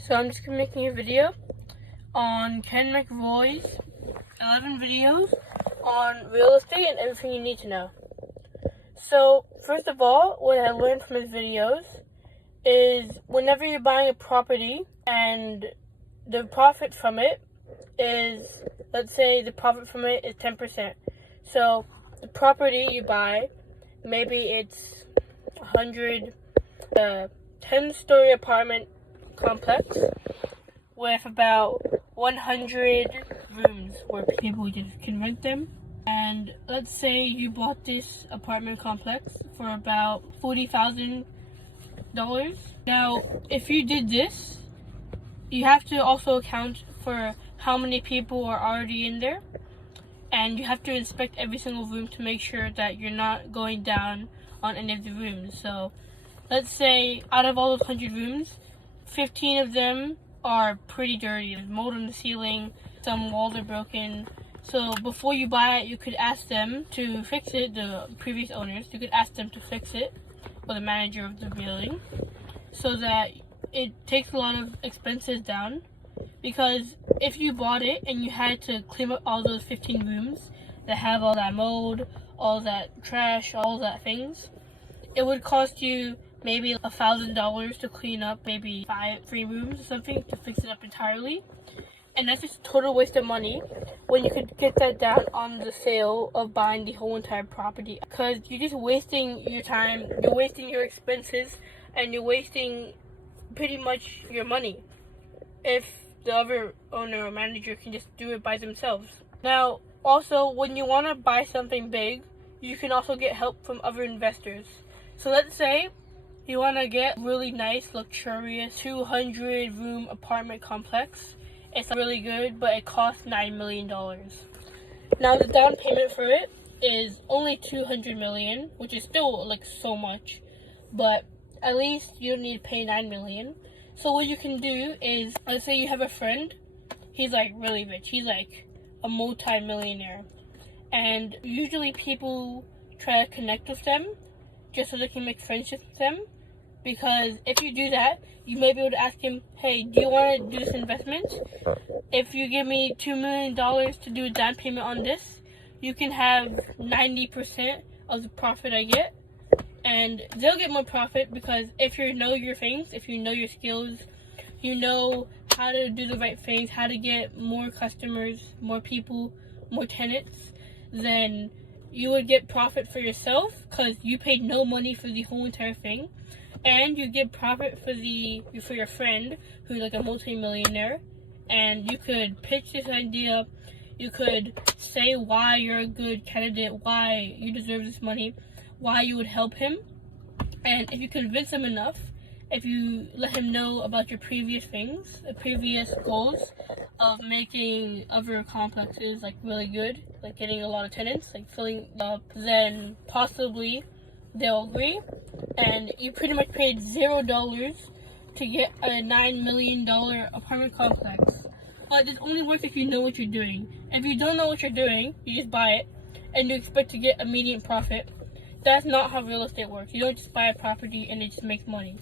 So I'm just gonna be making a video on Ken Mcelroy's 11 videos on real estate and everything you need to know. So first of all, what I learned from his videos is whenever you're buying a property and the profit from it is, let's say the profit from it is 10%. So the property you buy, maybe it's 10-story apartment complex with about 100 rooms where people just can rent them. And let's say you bought this apartment complex for about $40,000. Now, if you did this, you have to also account for how many people are already in there, and you have to inspect every single room to make sure that you're not going down on any of the rooms. So let's say out of all those 100 rooms, 15 of them are pretty dirty. There's mold on the ceiling, some walls are broken. So before you buy it, you could ask them to fix it, the previous owners. You could ask them to fix it, or the manager of the building, so that it takes a lot of expenses down. Because if you bought it and you had to clean up all those 15 rooms that have all that mold, all that trash, all that things, it would cost you maybe $1,000 to clean up maybe 3 rooms or something to fix it up entirely. And that's just a total waste of money when you could get that down on the sale of buying the whole entire property. Because you're just wasting your time, you're wasting your expenses, and you're wasting pretty much your money if the other owner or manager can just do it by themselves. Now, also, when you want to buy something big, you can also get help from other investors. So let's say you want to get a really nice, luxurious 200-room apartment complex. It's really good, but it costs $9 million. Now, the down payment for it is only $200 million, which is still like so much, but at least you don't need to pay $9 million. So what you can do is, let's say you have a friend, he's like really rich, he's like a multi-millionaire, and usually people try to connect with them just so they can make friendships with them, because if you do that, you may be able to ask him, hey, do you want to do this investment? If you give me $2 million to do a down payment on this, you can have 90% of the profit I get. And they'll get more profit because if you know your things, if you know your skills, you know how to do the right things, how to get more customers, more people, more tenants, then you would get profit for yourself because you paid no money for the whole entire thing. And you get profit for your friend who's like a multi-millionaire. And you could pitch this idea, you could say why you're a good candidate, why you deserve this money, why you would help him. And if you convince him enough, if you let him know about your previous things, the previous goals of making other complexes like really good, like getting a lot of tenants, like filling up, then possibly they'll agree. And you pretty much paid $0 to get a $9 million apartment complex. But it only works if you know what you're doing. If you don't know what you're doing, you just buy it and you expect to get immediate profit. That's not how real estate works. You don't just buy a property and it just makes money.